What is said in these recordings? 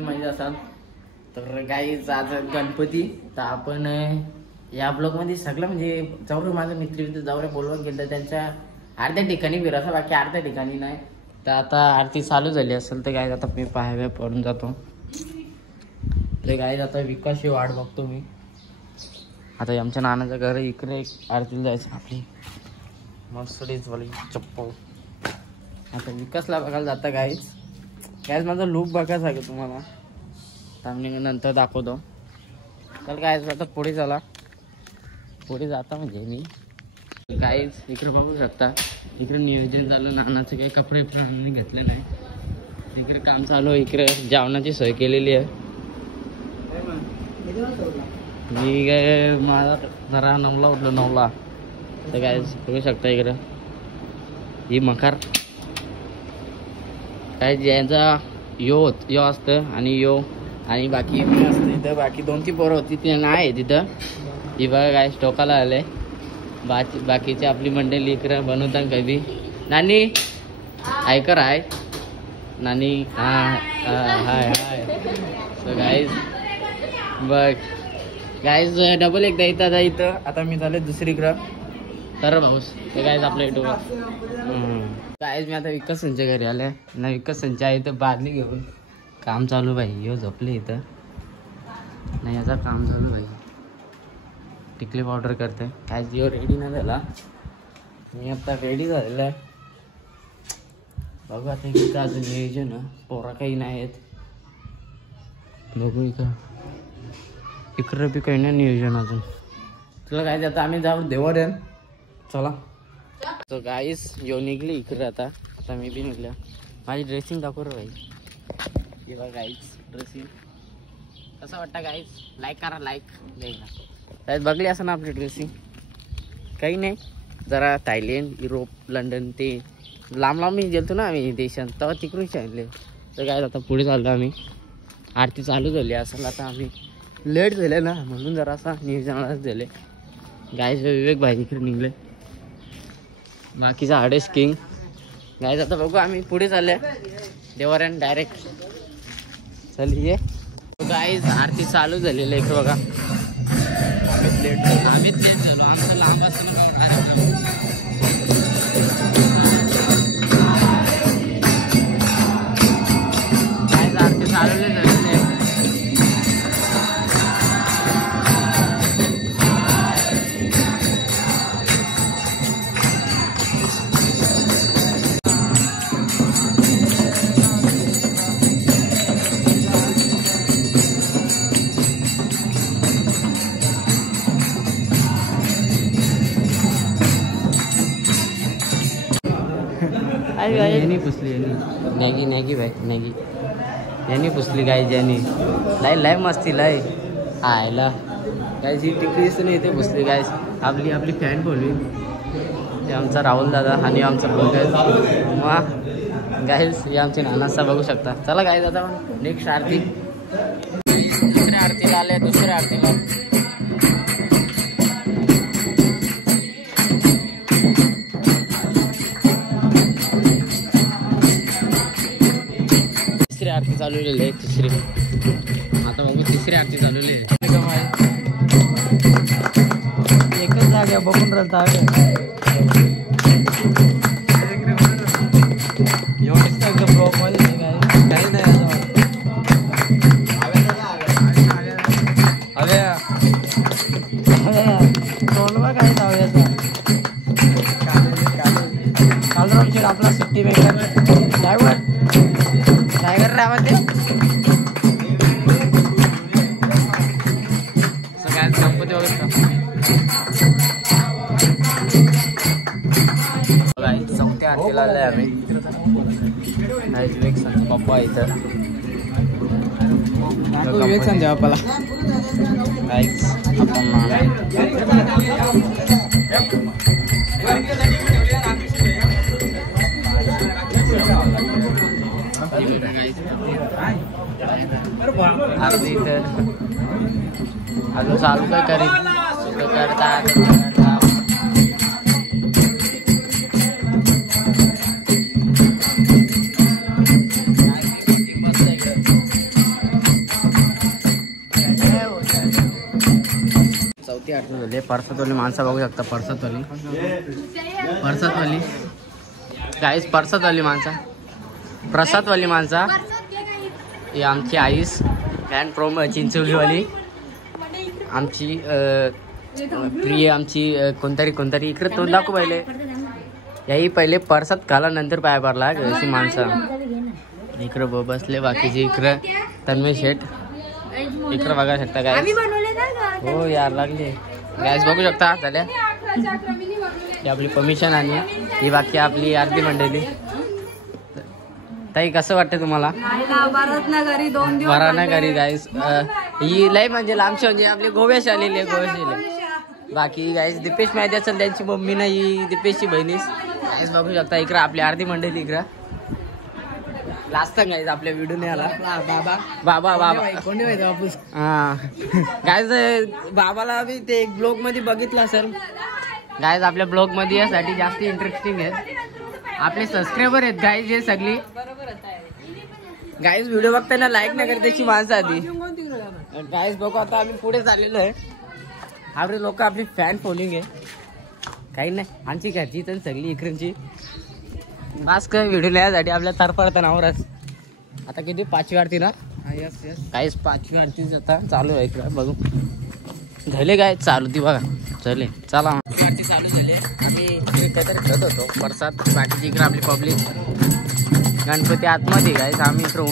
तुम्ही माहिती असाल. तर गाईज आज गणपती. तर आपण या ब्लॉग मध्ये सगळं म्हणजे जवळ माझं मित्र जवळ बोलवून गेलं त्यांच्या अर्ध्या ठिकाणी फिरायचं, बाकी अर्ध्या ठिकाणी नाही. तर आता आरती चालू झाली असेल तर गाईज आता मी पाहाव्या पडून जातो. तर गाईज आता विकासची वाट बघतो मी. आता आमच्या नानाचं घर इकडे एक आरतीला जायचं आपली मर्सिडीज वाली चप्पल. आता विकासला बघायला जाता गाईज. गाईज माझा लुक बघायचा आहे तुम्हाला, त्यामुळे नंतर दाखवतो. तर गाईज आता पुढे चला, पुढे जाता म्हणजे मी. गाईज इकडे बघू शकता, इकडे नियोजन झालं. नानाचे काही कपडे पण घेतले नाही. इकडे काम चालू आहे, इकडे जेवणाची सोय केलेली आहे. मी काय माझा जरा 9ला उठलो 9ला. तर काय बघू शकता इकडं ही मकार काय ज्यांचा यो असतं आणि यो आणि बाकी मी असतं तिथं. बाकी 2-3 पोरं होती ती नाही तिथं. ही बघा काय टोकाला आले. बाकीची आपली मंडळी इकडं बनवतात कधी. नानी ऐकर आहे नानी. हाय हाय. सो गाईज बघ गाईज डबल एकदा येतात इथं. आता मी झाले दुसरीकडं तर भाऊस. ते गाईज आपल्या इथं गाईज मी आता विकास संच्या घरी आले ना. विकास संच्या आहे इथं बादली घेऊन काम चालू भाई. यो झोपले इथं नाही, याचा काम चालू भाई. टिकली पावडर करते काय. यो रेडी नाही झाला, मी आता रेडी झालेला आहे. बघू आता इकडं अजून नियोजन पोरा काही नाही आहेत. बघू इकडं बी काही नाही नियोजन अजून. चला गाईज आता आम्ही जाऊ देवाऱ्यान. चला. तो गाईस यो निघली इकडे. आता मी बी निघल्या. माझी ड्रेसिंग दाखव रे भाई. किंवा गाईज ड्रेसिंग कसं वाटतं गाईज. लाईक करा, लाईक गाईज. बघली असं ना आपली ड्रेसिंग. काही नाही, जरा थायलंड युरोप लंडन ते लांब मी गेलतो ना आम्ही देशात, तेव्हा तिकडून आणले. तर गाईज आता पुढे चाललो आम्ही. आरती चालू झाली असेल. आता आम्ही लेट झाले ना म्हणून जरा असा नियोजनालाच झाले. गाईज विवेक भाई इकडे निघले, बाकीचा आडेस किंग. गाईज आता बघू आम्ही पुढे चालले देवाऱ्यान डायरेक्ट. चल ये गाईज आरती चालू झालेली आहे. बघा आम्हीच लेट झालो. आमचं लांब असताना गाईज आरती चालवली झालेली आहे. यांनी पुसली नॅगी भाई नॅगी यांनी पुसली गाईज. यांनी लाय मस्ती लाय आयला गाईज. ही टिकली नाही इथे पुसली गाईज. आपली फॅन बोलवी ते आमचा राहुल दादा आणि आमचा भाऊ वा गाईज. हे आमचे नानासा बघू शकता. चला गाईज आता नेक्स्ट आरती. दुसऱ्या आरतीला आले. दुसऱ्या आरतीला आरती चालवलेली आहे. तिसरी आता बघू तिसरी आरती चालवली आहे. एकच जागा बघून राहता एवढीच एकदम ब्लॉक मध्ये काही नाही. तोंडवा काय जाऊयाचा काल आपला सुट्टी मेकर ड्रायव्हर राहते. सगळ्यांच गणपती वगैरे चौथ्या आरतीला आलोय आम्ही. विवेक संत बाप्पा इथं. विवेक संत बाप्पाला आरती इथं अजून चालू काय करीत करता. परसातवाली माणसं बघू शकता. परसातवाली गाईस, परसातवाली माणसं, प्रसादवाली माणसं. ही आमची आईस फॅन फ्रॉम चिंचोलीवाली, आमची प्रिय, आमची कोणतरी इकडे तोंड दाखवू पहिले. याही पहिले परसात खाला नंतर पाय पडला अशी माणसं. इकडं बसले बाकीचे. इकडं तन्मय शेठ, इकडं बघा शकता गाईस. हो यार लागले गाईस, बघू शकता. झाल्या ही आपली परमिशन आणि ही बाकी आपली आरती मंडळी. ताई कसं वाटतं तुम्हाला? बरा ना घरी गाईस. ही लय म्हणजे लांबची म्हणजे आपली गोव्याश आलेली. बाकी गाईस दीपेश माहिती असेल त्यांची मम्मी ना, ही दीपेशची बहिणीस. गाईस बघू शकता इकडं आपली आरती मंडळी. इकडं लास्ट गाईस आपल्या व्हिडिओ नाही आला. बाबा हा गाईस, बाबाला आम्ही ते एक ब्लॉग मध्ये बघितलं असेल गाईस. आपल्या ब्लॉग मध्ये यासाठी जास्त इंटरेस्टिंग आहे. आपले सबस्क्रायबर आहेत गाईस हे सगळी. गाईस व्हिडिओ बघताना लाईक नाही करत त्याची माणसं आधी. गाईस बघू आता आम्ही पुढे चाललेलो आहे. आपले लोक आपली फॅन फॉलोइंग आहे. काही नाही आमची घरची तर सगळी इकडची. बस काय व्हिडिओ लिहायसाठी आपल्या तरफडता नावरच. आता किती 5वी आरती ना? काहीच 5वी आरती आता चालू आहे. इकडं बघू झाले काय चालू ती बघा. चले चला, आरती चालू झाली. आम्ही एकत्र खेळत होतो प्रसाद. बाकीची इकडे आपली पब्लिक. गणपती आतमध्ये गाईस. आम्ही इकडं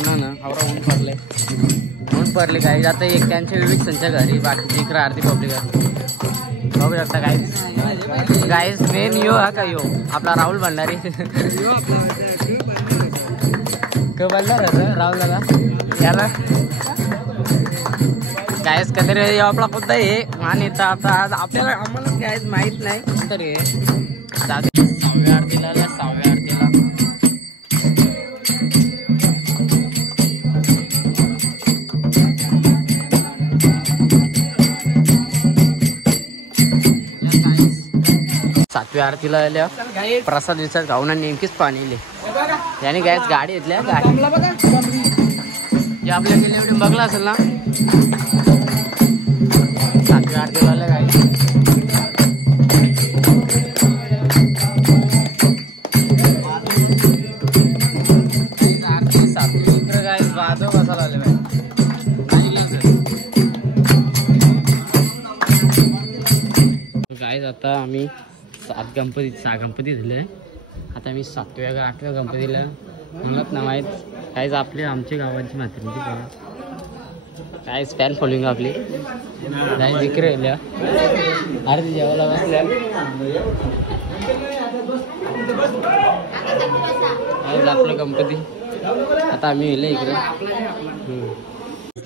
ऊन पडले गाईस. आता एक त्यांच्या विवेक संच्या घरी, बाकीची इकडे आरती पब्लिक बघू शकता गाईस. गाईस मेन यो हा का यो आपला राहुल भंडारी. बोलणार राहुल दादा याला गाईस. कधी आपला कोणता हे मान येतं आता आपल्याला, आम्हाला गाईस माहित नाही तर हे 6व्या आरतीला. 6व्या आरतीला आरतीला आल्या प्रसाद विसाद खाऊन नेमकीच पाणी याने गॅस गाडी येतल्या. गाडी जे आपल्या गेले बघला असेल ना. 7व्या आरतीला आल्या गाडी. आरती 7वी इकडे काय वाजव बसायला आले गाईज. आता आम्ही 6 गणपती झाले. आता मी 7व्या का 8व्या गणपतीला म्हणत ना माहीत. काहीच आपले आमच्या गावाची म्हातारीची काहीच फॅन फॉलोइंग आपली नाही जिकडे राहिल्या. अरे जेवायला बसल्या आपलं गणपती. आता आम्ही येले इकडे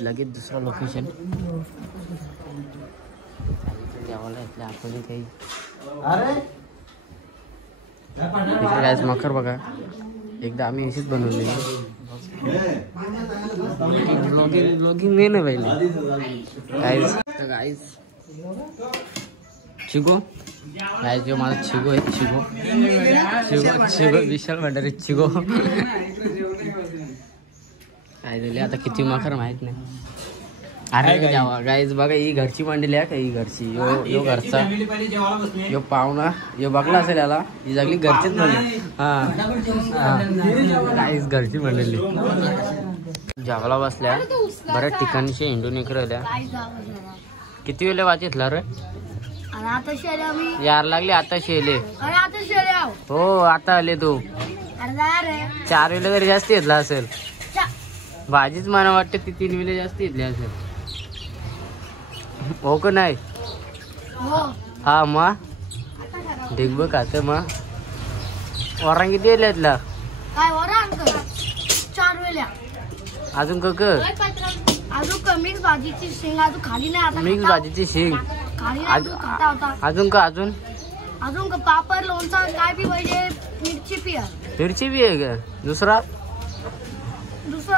लगेच दुसरं लोकेशन जेवायला येतलं आपण काही. गाईस मकर बघा. एकदा आम्ही अशीच बनवलेली. ब्लॉगिंग नाही ना पहिले गाईस. चिगो गाईस जो माझा चिगो आहे. चिगो विशाल भंडारी चिगो. काय झाले आता किती मकर माहित नाही. अरे गाईज बघा ही घरची मांडली आहे का. ही घरची यो घरचा यो पाहुणा यो बघला असेल याला. ही सगळी घरचीच म्हणली. हा गाईज घरची मांडली. जागला बसल्या बऱ्याच ठिकाणी हिंडून इकडे. किती वेळे वाचितला रे यार लागले. आता शेले हो आता आले तू. 4 वेळे तरी जास्त येतला असेल. भाजीच मला वाटते ती 3 वेळे जास्त येतली असेल. हो का नाही. हा मग ढिग बघ खाते मग. वरण किती येतला अजून कक मिक्स भाजीची शेंग अजून खाली नाही. मिक्स भाजीची शेंग अजून का अजून का पापड लोणचा काय बी पाहिजे. मिरची बी आहे का. दुसरा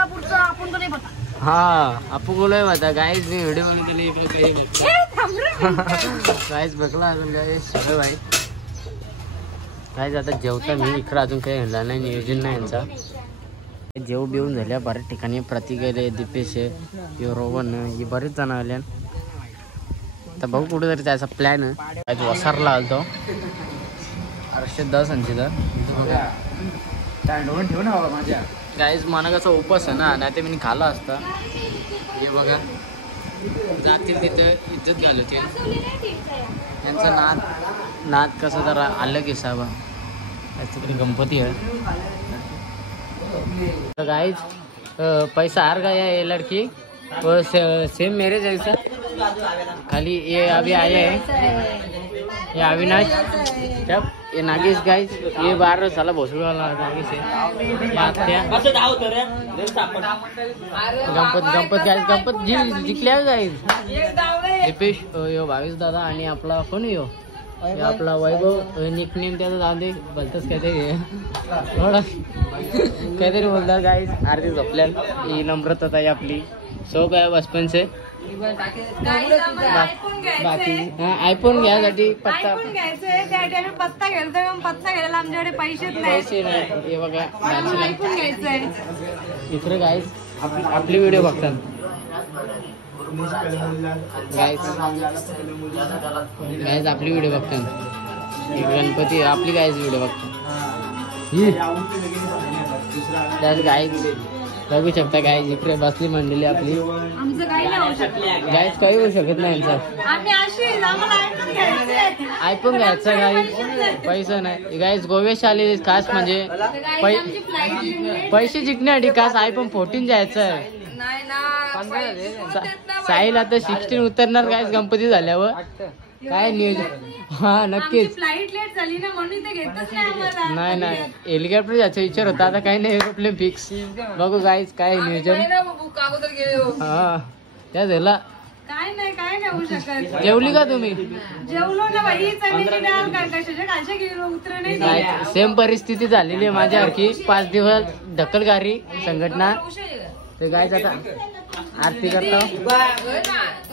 पुढचा आपण तो नाही पता. हा आपण बोलाय आता गाईज मी व्हिडिओ मध्ये गाईज बघला अजून गाईज भाई. गाईज आता जेवता मी इकडं अजून काही घडला नाही. नियोजन नाही यांचा. जेव बिवून झाल्या बऱ्याच ठिकाणी. प्रतीक आले, दीपेश आहे, रोहन ही बरेच जण आल्या. तर बघू कुठेतरी जायचा प्लॅन आहे. वसारला आलतो 810 ठेवून हवा माझ्या गाईज. मला कसं उपास आहे ना, नाही ते मी खाल्ला असता. हे बघा जातील तिथं इज्जत घालवतील. त्यांचा नाद कसा जरा अलग हिसाबा. तिकडे गणपती आहे. तो गाइस पैसा हार गया ये लड़की, वो सेम मेरे जैसा. खाली ये अभी आए हैं, ये अविनाश, जब ये नागेश गाइस, ये बाहर साला भोसड़ी वाला नागेश है. गणपत गाइस, गणपत जिंकल्या गाइस. दीपेश यो भावेश दादा आणि आपला कोण यो आपला वैभव निकनेम त्याचा जाऊ दे बोलतच काहीतरी थोडा काहीतरी बोलतात गाईज. आरती झोपल्या. ही नम्रता आहे आपली. सो काय बचपन से बाकी आयफोन घ्यायसाठी पत्ता घ्यायला आमच्याकडे पैसे नाही. हे बघा इकडे गाईज आपली व्हिडिओ बघतात गाईज आपली व्हिडिओ बघतात. गणपती आपली गाईज व्हिडिओ बघतात. त्यात गाईज बघू शकता गाईज इकडे बसली मंडळी आपली. गाईज काही होऊ शकत नाही यांचं. आयफोन घ्यायचं गाईज पैसा नाही. गाईज गोव्याशी आले खास म्हणजे पैसे जिंकण्यासाठी खास आयफोन 14 जायचं आहे. साहिल आता 16 उतरणार गाईज गणपती झाल्यावर. काय नियोजन. हा नक्कीच. नाही हेलिकॉप्टर जायचा विचार होता. आता काही नाही, एरोप्लेन फिक्स. बघू गाईज काय नियोजन. हा त्या झाला. काय नाही होऊ शकत. जेवली का तुम्ही? जेवलो ना बाई. सेम परिस्थिती झालेली आहे माझ्यासारखी. 5 दिवस ढकलगारी संघटना. ते गाईज आता आरती करतो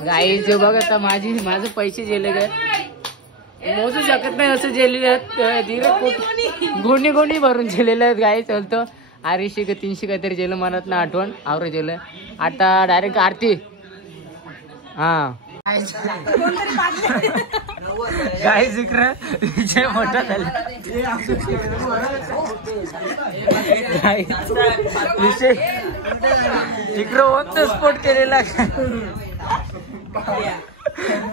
गाईज. बघ आता माझे पैसे गेले काय मोजू शकत नाही असं गेलेले आहेत. गोणी भरून गेलेले आहेत गाईज. चलतो 250 का 300 काहीतरी गेलं मनात ना आठवण आवरे गेलं. आता डायरेक्ट आरती. हा गाईज इकडं विजय मोठा झाला. विषय इकडं ओनचा स्पोर्ट केलेला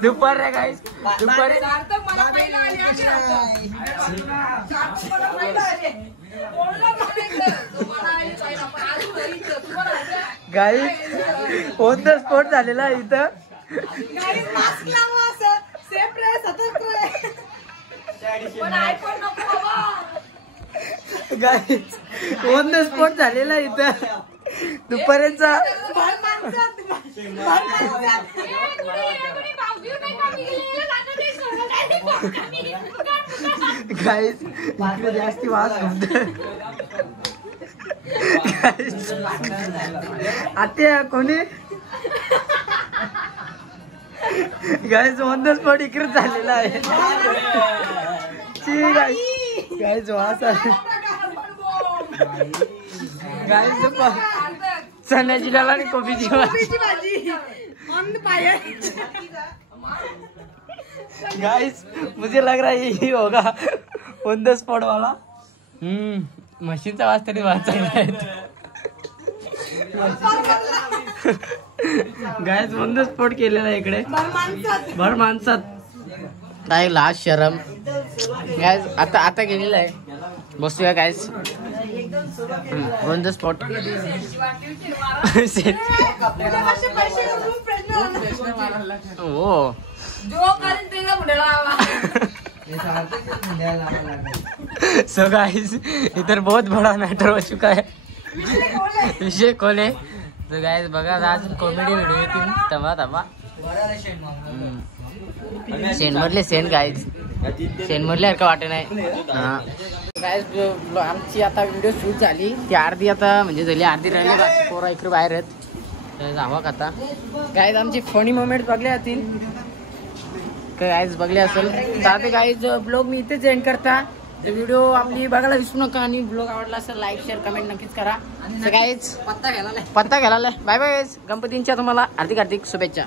दुपार रे गाईज. दुपारी गाईज ऑन द स्पॉट झालेला इथं. गाईज ऑन द स्पॉट झालेला इथं दुपारचा. गाईज इकडे जास्ती वास आता कोणी गाईज ऑन द स्पॉट इकडे झालेला आहे. गाईज वास आहे. गाईज चण्याची डाळ आणि कोबीची भाजी. गाइस मुझे लग रहा है यही होगा ऑन द स्पॉट वाला. मशीनचा वाज तरी वाचायला गाइस ऑन द स्पॉट केलेला इकडे भर माणसात. काय लाज शरम गाइस. आता गेलेला आहे. बसूया गाइस ऑन द स्पॉट. हो सो गाइस इधर बहुत बड़ा मैटर हो चुका है. विषय खोले. तो गाइस बघा आज कॉमेडी व्हिडिओ येतील. तवा सेन मधले सेन गाइस. सेन मधले का वाटे नाही. हा गाइस आमची आता व्हिडिओ शूट झाली. ती अर्धी आता म्हणजे झाली अर्धी राहिली. बाकी पोरा इकडे बाहेर आहेत. जावा आता गाइस आमची फनी मोमेंट बघले जातील. गाइस बघले असेल तर गाइस ब्लॉग मी इथेच एंड करता. व्हिडिओ आपली बघायला विसरू नका. आणि ब्लॉग आवडला असेल लाईक शेअर कमेंट नक्कीच करा. गाइस पत्ता घ्यायला बाय बाय. गणपतींच्या तुम्हाला हार्दिक शुभेच्छा.